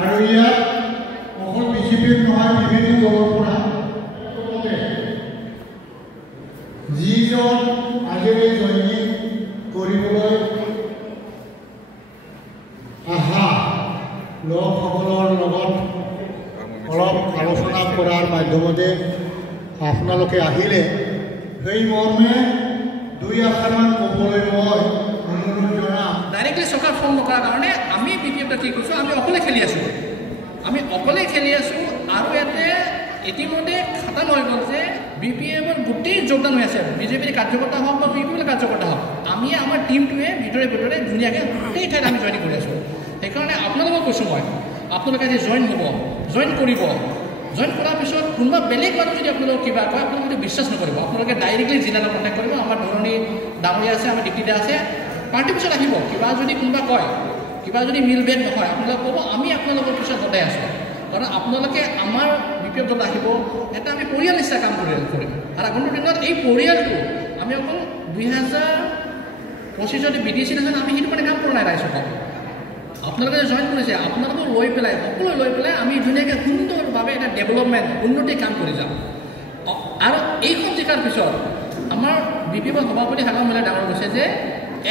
আৰু ইয়াত অকল বিজেপিৰ নহয় বিভিন্ন দলৰ পৰা যিজন আজিৰে জইনিং কৰিবলৈ আহা লোকসকলৰ লগত অলপ আলোচনা কৰাৰ মাধ্যমতে আপোনালোকে আহিলে সেই মৰ্মে দুই আশাৰমান ক'বলৈ মই অনুৰোধ জনাম। ডাইৰেক্টলি চৰকাৰ ফোন নকৰাৰ কাৰণে আমি বিজেপিত কি কৈছোঁ, আমি অকলে খেলি আছোঁ আৰু ইয়াতে ইতিমধ্যে খাটান হৈ গ'ল যে BPFৰ গোটেই যোগদান হৈ আছে, বিজেপিৰ কাৰ্যকৰ্তা হওক বা BPFৰ কাৰ্যকৰ্তা হওক, আমি আমাৰ টীমটোৱে ভিতৰে ধুনীয়াকৈ গোটেই ঠাইত আমি জইন কৰি আছোঁ। সেইকাৰণে আপোনালোকক কৈছোঁ মই, আপোনালোকে আজি জইন কৰিব, জইন কৰাৰ পিছত কোনোবা বেলেগ মানুহ যদি আপোনালোকক কিবা কয় আপোনালোকে বিশ্বাস নকৰিব, আপোনালোকে ডাইৰেক্টলি জিলালৈ কণ্টেক্ট কৰিব। আমাৰ ধৰণী ডাঙৰীয়া আছে, আমাৰ ডিপ্টি দা আছে, পাৰ্টিৰ পিছত আহিব। কিবা যদি কোনোবা কয়, কিবা যদি মিল বেদ নহয়, আপোনালোকে ক'ব আমি আপোনালোকৰ পিছত সদায় আছোঁ। কাৰণ আপোনালোকে আমাৰ BPF দল আহিব, এটা আমি পৰিয়াল নিচিনা কাম কৰিম। আৰু আগন্তুক দিনত এই পৰিয়ালটো আমি অকল 2025 BDC নাজানো, আমি সেইটো মানে কাম কৰা নাই ৰাইজক। আপোনালোকে জইন কৰিছে, আপোনালোকক লৈ পেলাই সকলো লৈ পেলাই আমি ধুনীয়াকৈ সুন্দৰভাৱে এটা ডেভেলপমেণ্ট উন্নতি কাম কৰি যাম। আৰু এইখন জিকাৰ পিছত আমাৰ BPFৰ সভাপতি হাগা মিলা ডাঙৰ কৈছে যে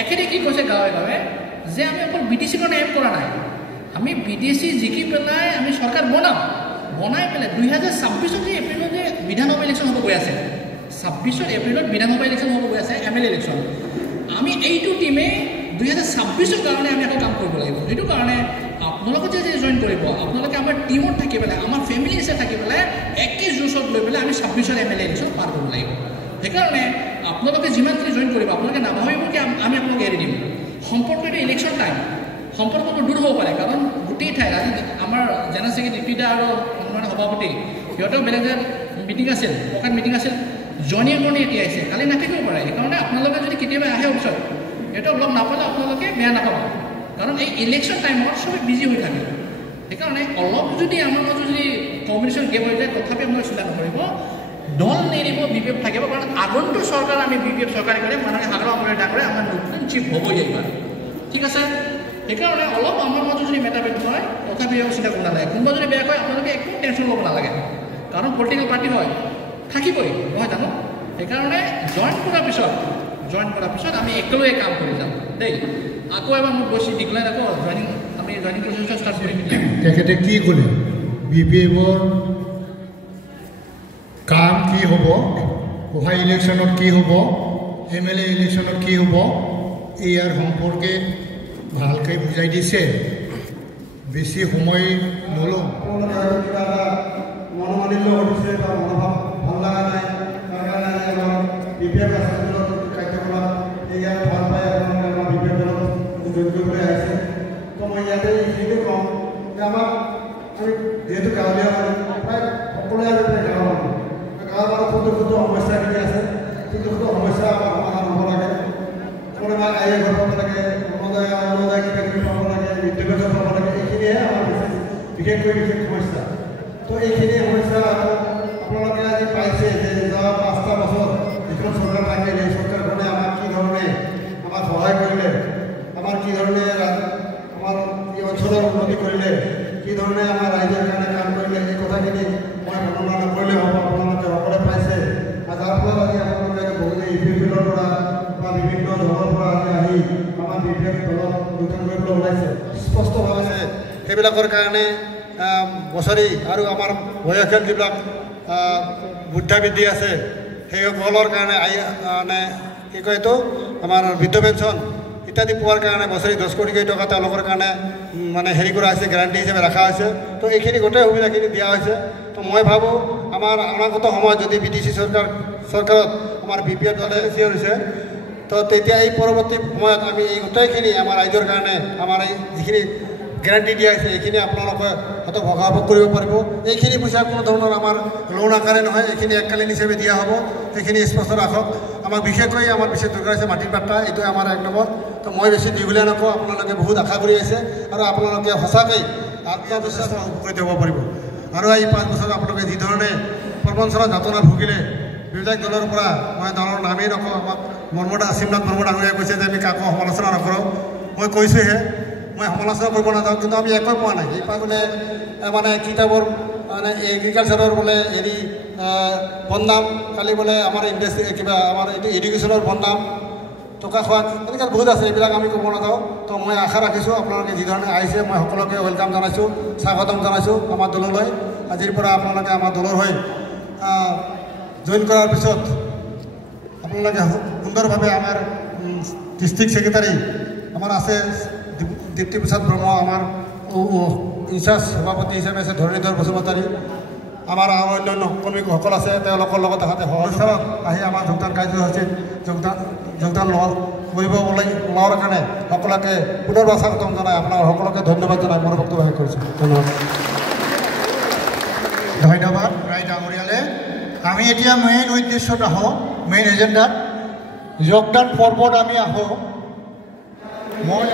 এখেতে কি কৈছে গাঁৱে গাঁৱে যে আমি অকল BDC কাৰণে এম কৰা নাই, আমি BDC জিকি পেলাই আমি চৰকাৰ বনাই পেলাই 2026 যে এপ্ৰিলত যে বিধানসভা ইলেকশ্যন হ'ব গৈ আছে, 26 এপ্ৰিলত বিধানসভা ইলেকশ্যন হ'ব গৈ আছে, MLA ইলেকশ্যন। আমি এইটো টিমে 2026 কাৰণে আমি আকৌ কাম কৰিব লাগিব। সেইটো কাৰণে আপোনালোকে যে জইন কৰিব, আপোনালোকে আমাৰ টিমত থাকি পেলাই, আমাৰ ফেমিলি হিচাপে থাকি পেলাই একে জোচত লৈ পেলাই আমি 26 MLA ইলেকশ্যন পাৰ কৰিব লাগিব। সেইকাৰণে আপোনালোকে যিমানখিনি জইন কৰিব, আপোনালোকে নাভাবিব কি আমি আপোনালোকে এৰি দিম। সম্পৰ্ক এইটো ইলেকশ্যন টাইম, সম্পৰ্কটো দূৰ হ'ব পাৰে, কাৰণ গোটেই ঠাইত আজি আমাৰ জেনেৰেল ছেক্ৰেটাৰী ডিপ্টি দা আৰু সভাপতি সিহঁতেও বেলেগ মিটিং আছিল, প্ৰকাশ মিটিং আছিল, জইনিং কাৰণে এতিয়া আহিছে, কালি নাথাকিব পাৰে। সেইকাৰণে আপোনালোকে যদি কেতিয়াবা আহে অফিচত, সিহঁতক লগ নাপালে আপোনালোকে বেয়া নাপাব, কাৰণ এই ইলেকশ্যন টাইমত চবেই বিজি হৈ থাকে। সেইকাৰণে অলপ যদি আমাৰ মাজত যদি কমিউনিকেশ্যন গেপ হৈ যায়, তথাপি আপোনালোকে চিন্তা নকৰিব, দল নেৰিব, BPF থাকিব। কাৰণ আগন্তুক চৰকাৰ আমি BPF চৰকাৰী কৰি মানুহে হাগৰা আমৰে ডাঙৰে আমাৰ নতুন চিফ হ'বই এইবাৰ, ঠিক আছে। সেইকাৰণে অলপ আমাৰ মাজত যদি মেটাভেদ হয়, তথাপি চিন্তা কৰিব নালাগে। কোনোবা যদি বেয়া কয় আপোনালোকে একো টেনশ্যন ল'ব নালাগে, কাৰণ পলিটিকেল পাৰ্টি হয়, থাকিবই নহয় জানো। সেইকাৰণে জইন কৰাৰ পিছত আমি একেলগে কাম কৰি যাম দেই। আকৌ এবাৰ মোক বেছি ডিক্লাইন আকৌ আমি জইনিং প্ৰচেছ ষ্টাৰ্ট কৰিম। তেখেতে কি ক'লে, BPFৰ কাম কি হ'ব, অহা ইলেকশ্যনত কি হ'ব, MLA ইলেকশ্যনত কি হ'ব, ইয়াৰ সম্পৰ্কে ভালকৈ বুজাই দিছে। বেছি সময় নলওঁ। কিবা এটা মনোমালিন্য ঘটিছে বা মনোভাৱ ভাল লগা নাই, তাৰ কাৰণে আমাৰ BPF কাৰ্যকলাপ ইয়াত ভাল পাই আমাৰ BPF দলত জইন কৰিবলৈ আহিছে। তো মই ইয়াতে এইখিনিতে ক'ম যে আমাক আমি যিহেতু গাঁৱলীয়া মানুহ, প্ৰায় সকলোৱে আমি প্ৰায় গাঁৱৰ ক্ষুদ্ৰ সমস্যাখিনি আছে, ক্ষুদ্ৰ সমস্যা আমাৰ সমাধান হ'ব লাগে। কোনোবা আয়ে ঘৰ পাব লাগে, অৰুণোদয় কিবা কিবি পাব লাগে, বিদ্যুৎ পাব লাগে, এইখিনিহে আমাৰ বিশেষ সমস্যা। তো এইখিনি সমস্যা আপোনালোকে আজি পাইছে যে যোৱা 5টা বছৰ যিখন চৰকাৰ থাকিলে, এই চৰকাৰখনে আমাক কি ধৰণে আমাক সহায় কৰিলে, আমাৰ কি ধৰণে আমাৰ এই অঞ্চলৰ উন্নতি কৰিলে, কি ধৰণে আমাৰ ৰাইজৰ কাৰণে কাম কৰিলে, এই কথাখিনি মই বৰ্ণনা নকৰিলে হ'ব, আপোনালোকে সকলোৱে পাইছে। আৰু যাৰ ফলত আজি আপোনালোকে বহুতে ইউপিএফৰ পৰা বা বিভিন্ন দলৰ পৰা আহি আমাৰ BPF দলত যোগদান কৰিবলৈ ওলাইছে, স্পষ্টভাৱে সেইবিলাকৰ কাৰণে বছৰি আৰু আমাৰ বয়সীয়াল যিবিলাক বুদ্ধাবৃদ্ধি আছে সেইসকলৰ কাৰণে মানে কি কয় এইটো আমাৰ বৃদ্ধ পেঞ্চন ইত্যাদি পোৱাৰ কাৰণে বছৰি 10 কোটি টকা তেওঁলোকৰ কাৰণে মানে হেৰি কৰা হৈছে, গ্যাৰাণ্টি হিচাপে ৰখা হৈছে। তো এইখিনি গোটেই সুবিধাখিনি দিয়া হৈছে। তো মই ভাবোঁ আমাৰ অনাগত সময়ত যদি BDC চৰকাৰত আমাৰ BPF দলে হৈছে, তো তেতিয়া এই পৰৱৰ্তী সময়ত আমি এই গোটেইখিনি আমাৰ ৰাইজৰ কাৰণে আমাৰ এই যিখিনি গ্যাৰাণ্টি দিয়া হৈছে এইখিনি আপোনালোকে হয়তো ভগাভোগ কৰিব পাৰিব। এইখিনি পইচা কোনো ধৰণৰ আমাৰ লোন আকাৰে নহয়, এইখিনি এককালীন হিচাপে দিয়া হ'ব, সেইখিনি স্পষ্ট ৰাখক। আমাক বিশেষকৈ আমাৰ বিশেষ দৰকাৰ হৈছে মাটিৰ পাট্টা, এইটোৱে আমাৰ 1 নম্বৰ। তো মই বেছি দীঘলীয়া নকওঁ, আপোনালোকে বহুত আশা কৰি আছে আৰু আপোনালোকে সঁচাকৈ আত্মবিশ্বাস উপকৃত হ'ব পাৰিব। আৰু এই 5 বছৰত আপোনালোকে যি ধৰণে প্ৰবঞ্চনা যাতনা ভুগিলে, বিধায়ক দলৰ পৰা মই দলৰ নামেই নকওঁ, আমাক শিৱনাথ বৰ্মন ডাঙৰীয়াই কৈছে যে আমি কাকো সমালোচনা নকৰোঁ। মই কৈছোঁহে, মই সমালোচনা কৰিব নাযাওঁ, কিন্তু আমি একোৱে পোৱা নাই। এইবাৰ বোলে মানে কিতাপৰ মানে এগ্ৰিকালচাৰৰ বোলে হেৰি বদনাম, কালি বোলে আমাৰ ইণ্ডাষ্ট্ৰি কিবা আমাৰ এইটো এডুকেশ্যনৰ বদনাম, টকা খোৱা, তেনেকৈ বহুত আছে, এইবিলাক আমি ক'ব নাযাওঁ। তো মই আশা ৰাখিছোঁ আপোনালোকে যিধৰণে আহিছে মই সকলোকে ৱেলকাম জনাইছোঁ, স্বাগতম জনাইছোঁ আমাৰ দললৈ। আজিৰ পৰা আপোনালোকে আমাৰ দলৰ হৈ জইন কৰাৰ পিছত আপোনালোকে সুন্দৰভাৱে আমাৰ ডিষ্ট্ৰিক্ট ছেক্ৰেটাৰী আমাৰ আছে দীপ্তি প্ৰসাদ ব্ৰহ্ম, আমাৰ ইনচাৰ্জ সভাপতি হিচাপে আছে ধৰণীধৰ বসুমতাৰী, আমাৰ আৰু অন্যান্য কৰ্মীসকল আছে, তেওঁলোকৰ লগত তাহাঁতে সহযোগত আহি আমাৰ যোগদান কাৰ্যসূচীত যোগদান কৰিব লোৱাৰ কাৰণে সকলোকে পুনৰবাৰ স্বাগতম জনাই আপোনাক সকলোকে ধন্যবাদ জনাই মোৰ বক্তব্য শেষ কৰিছোঁ। ধন্যবাদ। ধন্যবাদ ৰায় ডাঙৰীয়ালে। আমি এতিয়া মেইন উদ্দেশ্যত আহোঁ, মেইন এজেণ্ডাত যোগদান পৰ্বত আমি আহোঁ। মই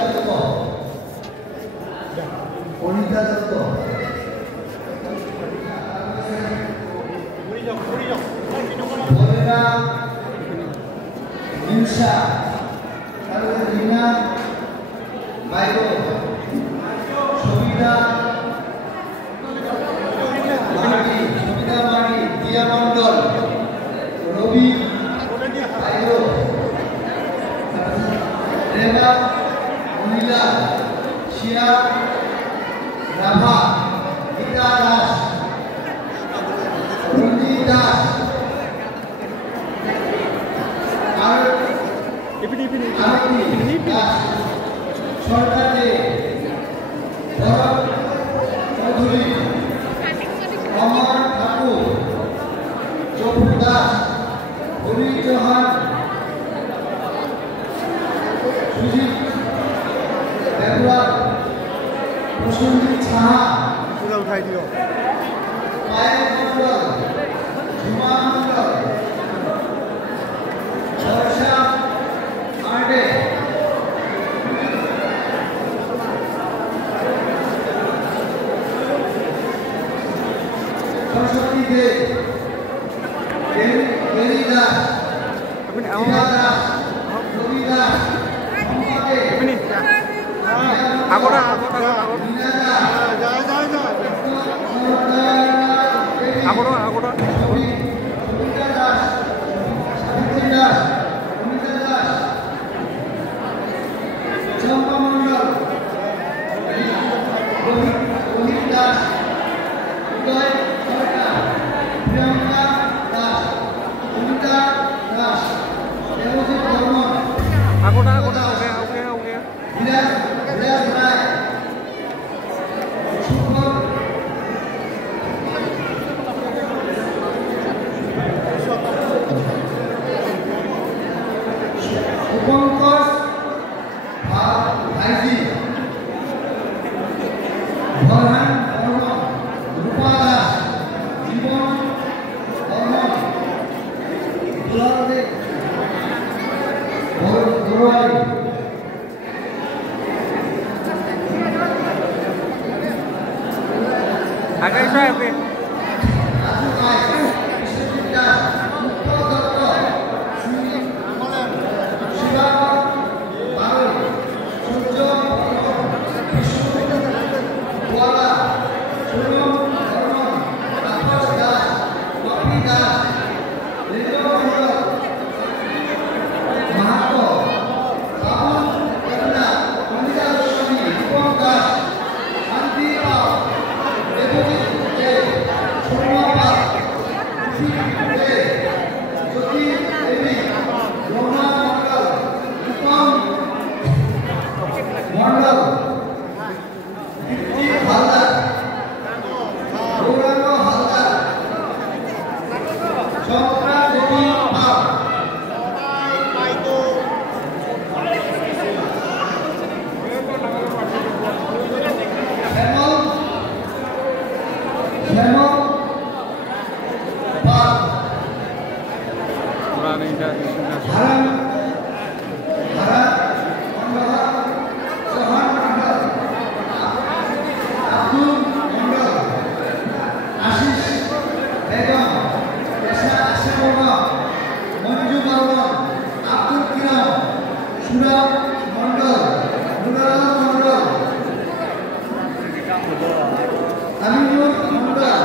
আমিনুর মন্ডল,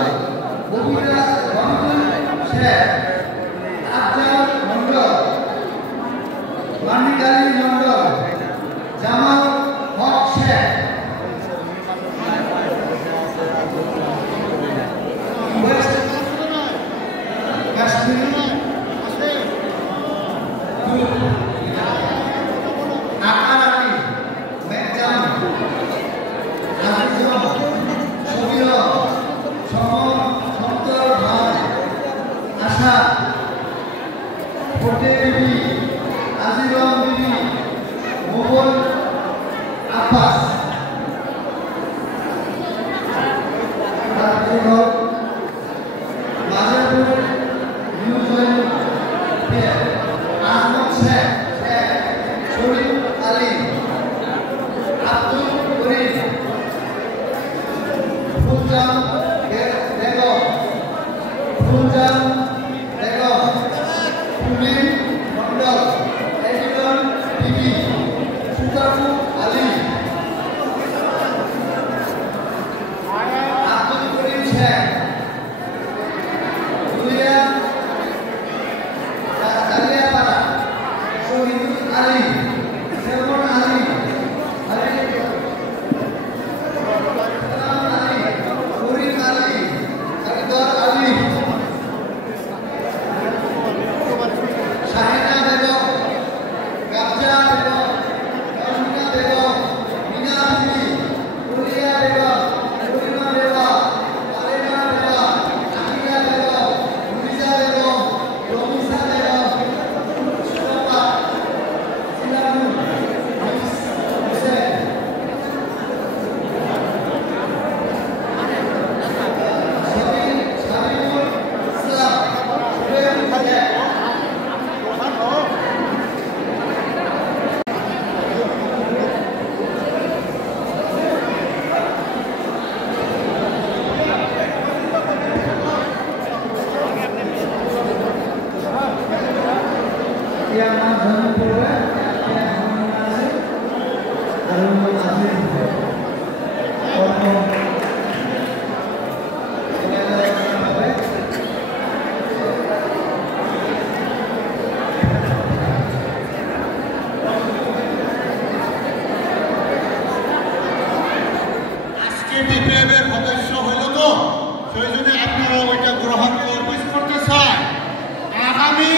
ববিতা রঞ্জন শেখ, আফজাল মন্ডল, মানিকালী মন্ডল, জামাল হক শেখ, ওয়েস্ট কাশ্মীর আকার আলী, মেকজাম, আজিজম, সবির, সমর, সন্তর ভাই, আশা, ফটে বিবি, আজিরম বিবি, মোগল আব্বাস, তারপর মাজারপুর নিউজয়েন আহমদ শেখ, শরীফ আলী, আব্দুল করিম, ফুলজাম বেগম, ফুলজাম বেগম, পুলিন মন্ডল, এডিটর টিভি, সুতাফু আলী, আব্দুল করিম শেখ, দুলিয়া কালিয়াপাড়া, শহীদুল আলী, সেলমন আলী, সালাম আলী, করিম আলী, আকবর আলী, শাহিনা বেগম, গাবজা বেগম, রশিদা বেগম, মিনা বিবি, রুলিয়া বেগম, রহিমা বেগম, আলেনা বেগম, আকিলা বেগম, মুনিজা বেগম, রমিসা বেগম, সুরমা, সিলামুল হোসেন, শামিমুল ইসলাম, Suhail Sheikh, yang mana pula yang mana Arun Azim Ormo আজকে বিপিএফের সদস্য হইল তো সেই জন্য আপনারা ওইটা গ্রহণ করতে চায় আগামী